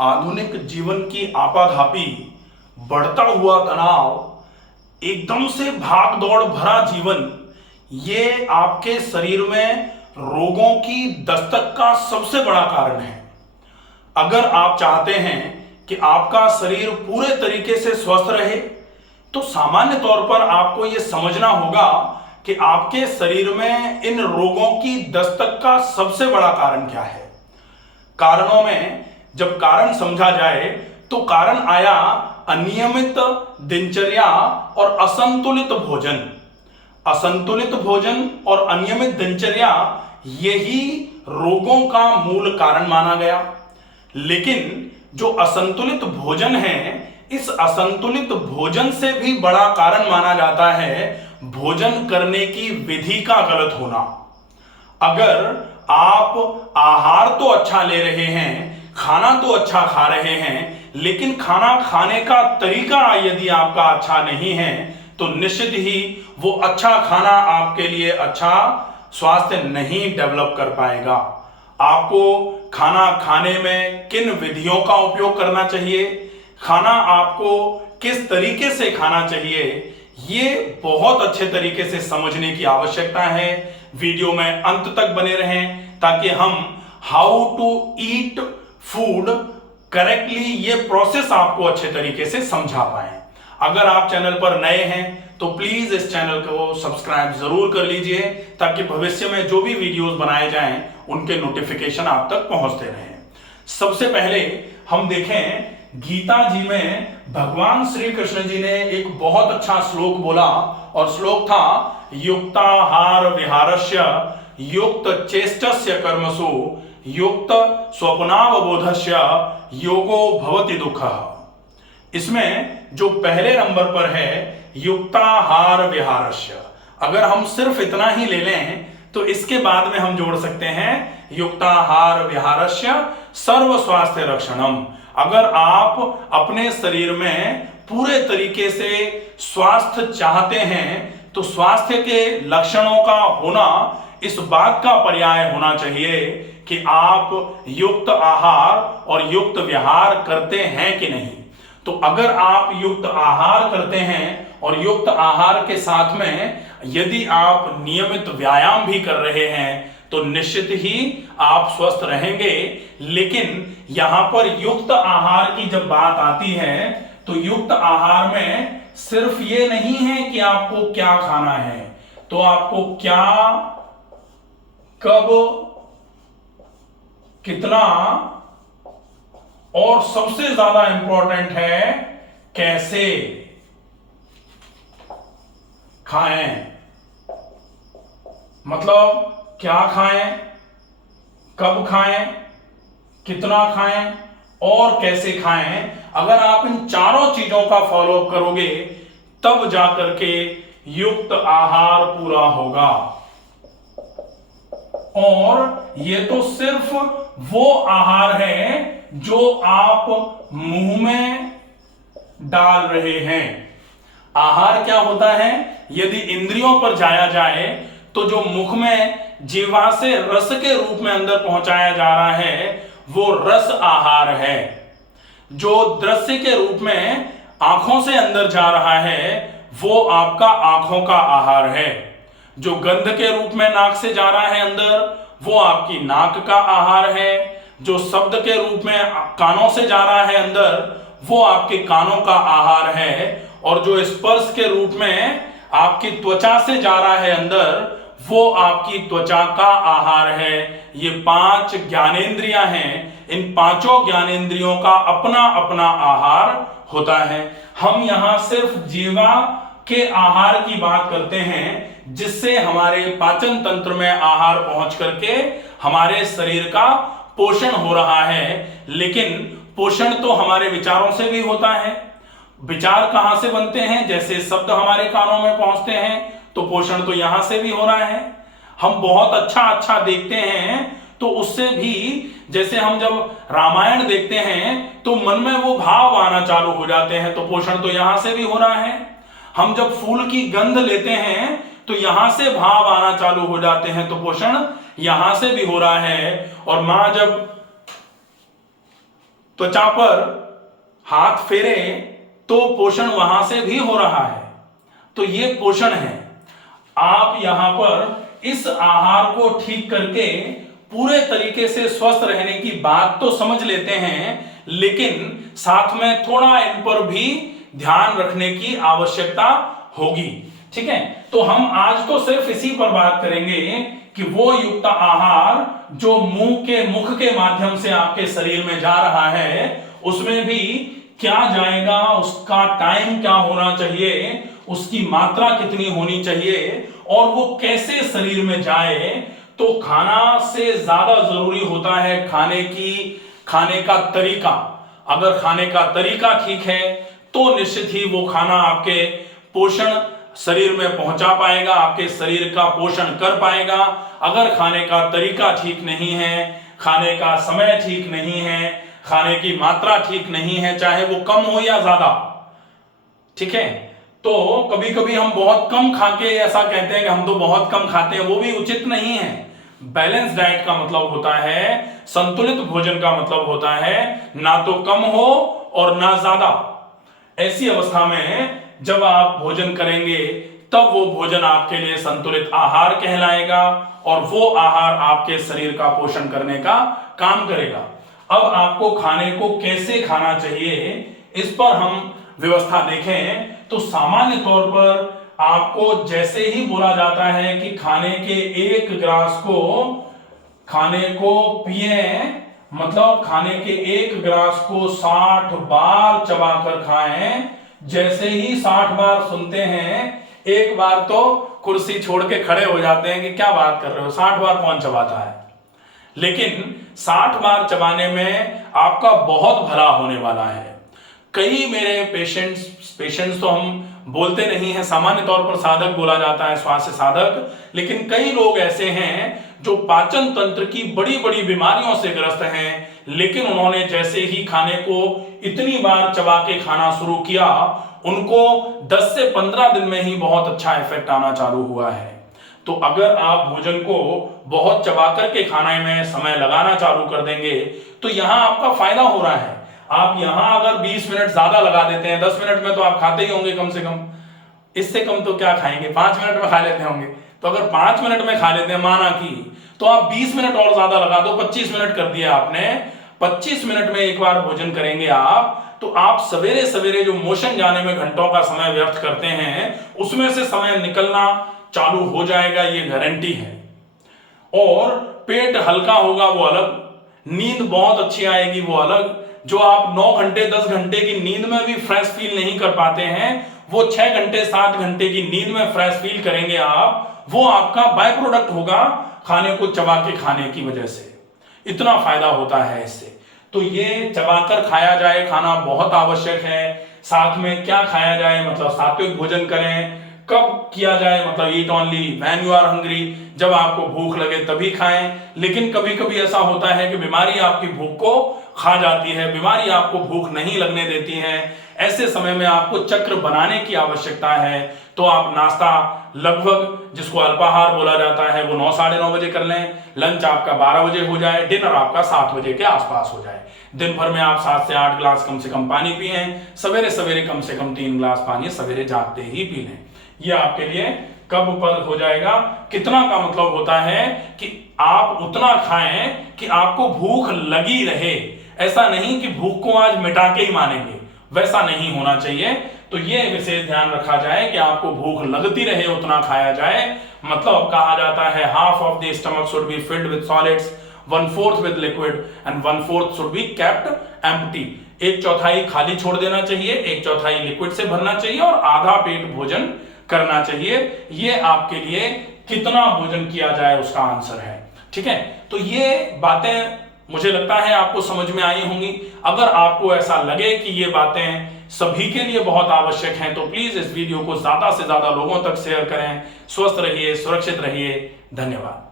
आधुनिक जीवन की आपाधापी, बढ़ता हुआ तनाव, एकदम से भाग दौड़ भरा जीवन, ये आपके शरीर में रोगों की दस्तक का सबसे बड़ा कारण है। अगर आप चाहते हैं कि आपका शरीर पूरे तरीके से स्वस्थ रहे, तो सामान्य तौर पर आपको यह समझना होगा कि आपके शरीर में इन रोगों की दस्तक का सबसे बड़ा कारण क्या है। कारणों में जब कारण समझा जाए तो कारण आया अनियमित दिनचर्या और असंतुलित भोजन। असंतुलित भोजन और अनियमित दिनचर्या यही रोगों का मूल कारण माना गया। लेकिन जो असंतुलित भोजन है, इस असंतुलित भोजन से भी बड़ा कारण माना जाता है भोजन करने की विधि का गलत होना। अगर आप आहार तो अच्छा ले रहे हैं, खाना तो अच्छा खा रहे हैं, लेकिन खाना खाने का तरीका यदि आपका अच्छा नहीं है, तो निश्चित ही वो अच्छा खाना आपके लिए अच्छा स्वास्थ्य नहीं डेवलप कर पाएगा। आपको खाना खाने में किन विधियों का उपयोग करना चाहिए, खाना आपको किस तरीके से खाना चाहिए, ये बहुत अच्छे तरीके से समझने की आवश्यकता है। वीडियो में अंत तक बने रहें ताकि हम how to eat food correctly ये प्रोसेस आपको अच्छे तरीके से समझा पाए। अगर आप चैनल पर नए हैं तो प्लीज इस चैनल को सब्सक्राइब जरूर कर लीजिए ताकि भविष्य में जो भी वीडियोस बनाए जाएं उनके नोटिफिकेशन आप तक पहुंचते रहें। सबसे पहले हम देखें, गीता जी में भगवान श्री कृष्ण जी ने एक बहुत अच्छा श्लोक बोला, और श्लोक था युक्ताहार विहारस्य युक्त चेष्टस्य कर्मसु युक्त स्वप्नावबोधस्य योगो भवति दुःखः। इसमें जो पहले नंबर पर है युक्ताहार विहारस्य, अगर हम सिर्फ इतना ही ले लें तो इसके बाद में हम जोड़ सकते हैं युक्ताहार विहारस्य सर्व स्वास्थ्य रक्षणम। अगर आप अपने शरीर में पूरे तरीके से स्वास्थ्य चाहते हैं तो स्वास्थ्य के लक्षणों का होना इस बात का पर्याय होना चाहिए कि आप युक्त आहार और युक्त विहार करते हैं कि नहीं। तो अगर आप युक्त आहार करते हैं और युक्त आहार के साथ में यदि आप नियमित व्यायाम भी कर रहे हैं तो निश्चित ही आप स्वस्थ रहेंगे। लेकिन यहां पर युक्त आहार की जब बात आती है तो युक्त आहार में सिर्फ ये नहीं है कि आपको क्या खाना है, तो आपको क्या, कब, कितना, और सबसे ज्यादा इंपॉर्टेंट है कैसे खाएं। मतलब क्या खाएं, कब खाएं, कितना खाएं और कैसे खाएं। अगर आप इन चारों चीजों का फॉलोअप करोगे तब जाकर के युक्त आहार पूरा होगा। और ये तो सिर्फ वो आहार है जो आप मुंह में डाल रहे हैं। आहार क्या होता है, यदि इंद्रियों पर जाया जाए तो जो मुख में जीवा से रस के रूप में अंदर पहुंचाया जा रहा है वो रस आहार है। जो दृश्य के रूप में आंखों से अंदर जा रहा है वो आपका आंखों का आहार है। जो गंध के रूप में नाक से जा रहा है अंदर वो आपकी नाक का आहार है। जो शब्द के रूप में कानों से जा रहा है अंदर वो आपके कानों का आहार है। और जो स्पर्श के रूप में आपकी त्वचा से जा रहा है अंदर वो आपकी त्वचा का आहार है। ये 5 ज्ञानेंद्रियां हैं, इन पांचों ज्ञानेंद्रियों का अपना अपना आहार होता है। हम यहां सिर्फ जीवा के आहार की बात करते हैं जिससे हमारे पाचन तंत्र में आहार पहुंच करके हमारे शरीर का पोषण हो रहा है। लेकिन पोषण तो हमारे विचारों से भी होता है। विचार कहां से बनते हैं, जैसे शब्द हमारे कानों में पहुंचते हैं तो पोषण तो यहां से भी हो रहा है। हम बहुत अच्छा देखते हैं तो उससे भी, जैसे हम जब रामायण देखते हैं तो मन में वो भाव आना चालू हो जाते हैं तो पोषण तो यहां से भी हो रहा है। हम जब फूल की गंध लेते हैं तो यहां से भाव आना चालू हो जाते हैं तो पोषण यहां से भी हो रहा है। और मां जब त्वचा पर हाथ फेरे तो पोषण वहां से भी हो रहा है। तो ये पोषण है। आप यहां पर इस आहार को ठीक करके पूरे तरीके से स्वस्थ रहने की बात तो समझ लेते हैं, लेकिन साथ में थोड़ा इन पर भी ध्यान रखने की आवश्यकता होगी। ठीक है, तो हम आज तो सिर्फ इसी पर बात करेंगे कि वो युक्त आहार जो मुख के माध्यम से आपके शरीर में जा रहा है, उसमें भी क्या जाएगा, उसका टाइम क्या होना चाहिए, उसकी मात्रा कितनी होनी चाहिए और वो कैसे शरीर में जाए। तो खाना से ज्यादा जरूरी होता है खाने का तरीका। अगर खाने का तरीका ठीक है तो निश्चित ही वो खाना आपके पोषण शरीर में पहुंचा पाएगा, आपके शरीर का पोषण कर पाएगा। अगर खाने का तरीका ठीक नहीं है, खाने का समय ठीक नहीं है, खाने की मात्रा ठीक नहीं है, चाहे वो कम हो या ज्यादा, ठीक है, तो कभी कभी हम बहुत कम खा के ऐसा कहते हैं कि हम तो बहुत कम खाते हैं, वो भी उचित नहीं है। बैलेंस डाइट का मतलब होता है, संतुलित भोजन का मतलब होता है ना तो कम हो और ना ज्यादा। ऐसी अवस्था में जब आप भोजन करेंगे तब वो भोजन आपके लिए संतुलित आहार कहलाएगा और वो आहार आपके शरीर का पोषण करने का काम करेगा। अब आपको खाने को कैसे खाना चाहिए इस पर हम व्यवस्था देखें तो सामान्य तौर पर आपको जैसे ही बोला जाता है कि खाने के एक गिलास को खाने को पिए, मतलब खाने के एक गिलास को 60 बार चबाकर खाएं। जैसे ही 60 बार सुनते हैं, एक बार तो कुर्सी छोड़ के खड़े हो जाते हैं कि क्या बात कर रहे हो, 60 बार कौन चबाता है। लेकिन 60 बार चबाने में आपका बहुत भला होने वाला है। कई मेरे पेशेंट्स तो हम बोलते नहीं है, सामान्य तौर पर साधक बोला जाता है, स्वास्थ्य साधक, लेकिन कई लोग ऐसे हैं जो पाचन तंत्र की बड़ी बड़ी बीमारियों से ग्रस्त हैं, लेकिन उन्होंने जैसे ही खाने को इतनी बार चबा के खाना शुरू किया, उनको 10 से 15 दिन में ही बहुत अच्छा इफेक्ट आना चालू हुआ है। तो अगर आप भोजन को बहुत चबा करके खाने में समय लगाना चालू कर देंगे तो यहां आपका फायदा हो रहा है। आप यहां अगर 20 मिनट ज्यादा लगा देते हैं, 10 मिनट में तो आप खाते ही होंगे कम से कम, इससे कम तो क्या खाएंगे, 5 मिनट में खा लेते होंगे। तो अगर 5 मिनट में खा लेते हैं माना कि, तो आप 20 मिनट और ज्यादा लगा दो, 25 मिनट कर दिया आपने। 25 मिनट में एक बार भोजन करेंगे आप, तो आप सवेरे सवेरे जो मोशन जाने में घंटों का समय व्यर्थ करते हैं, उसमें से समय निकलना चालू हो जाएगा, ये गारंटी है। और पेट हल्का होगा वो अलग, नींद बहुत अच्छी आएगी वो अलग। जो आप 9 घंटे 10 घंटे की नींद में भी फ्रेश फील नहीं कर पाते हैं, वो 6 घंटे 7 घंटे की नींद में फ्रेश फील करेंगे आप। वो आपका बाय प्रोडक्ट होगा खाने को चबा के खाने की वजह से। इतना फायदा होता है इससे। तो ये चबाकर खाया जाए खाना बहुत आवश्यक है। साथ में क्या खाया जाए, मतलब सात्विक भोजन करें। कब किया जाए, मतलब eat only when you are hungry, जब आपको भूख लगे तभी खाएं। लेकिन कभी कभी ऐसा होता है कि बीमारी आपकी भूख को खा जाती है, बीमारी आपको भूख नहीं लगने देती है। ऐसे समय में आपको चक्र बनाने की आवश्यकता है। तो आप नाश्ता लगभग, जिसको अल्पाहार बोला जाता है, वो 9 साढ़े 9 बजे कर लें। लंच आपका 12 बजे हो जाए, डिनर आपका 7 बजे के आसपास हो जाए। दिन भर में आप 7 से 8 गिलास कम से कम पानी पिए। सवेरे सवेरे कम से कम 3 गिलास पानी सवेरे जागते ही पी लें। यह आपके लिए कब उपलब्ध हो जाएगा, कितना का मतलब होता है कि आप उतना खाएं कि आपको भूख लगी रहे। ऐसा नहीं कि भूख को आज मिटा के ही मानेंगे, वैसा नहीं होना चाहिए। तो यह विशेष ध्यान रखा जाए कि आपको भूख लगती रहे, उतना खाया जाए। मतलब कहा जाता है half of the stomach should be filled with solids, 1/4 with liquid and 1/4 should be kept empty. 1/4 खाली छोड़ देना चाहिए, 1/4 लिक्विड से भरना चाहिए और आधा पेट भोजन करना चाहिए। ये आपके लिए कितना भोजन किया जाए उसका आंसर है। ठीक है, तो ये बातें मुझे लगता है आपको समझ में आई होंगी। अगर आपको ऐसा लगे कि ये बातें सभी के लिए बहुत आवश्यक हैं तो प्लीज इस वीडियो को ज्यादा से ज्यादा लोगों तक शेयर करें। स्वस्थ रहिए, सुरक्षित रहिए। धन्यवाद।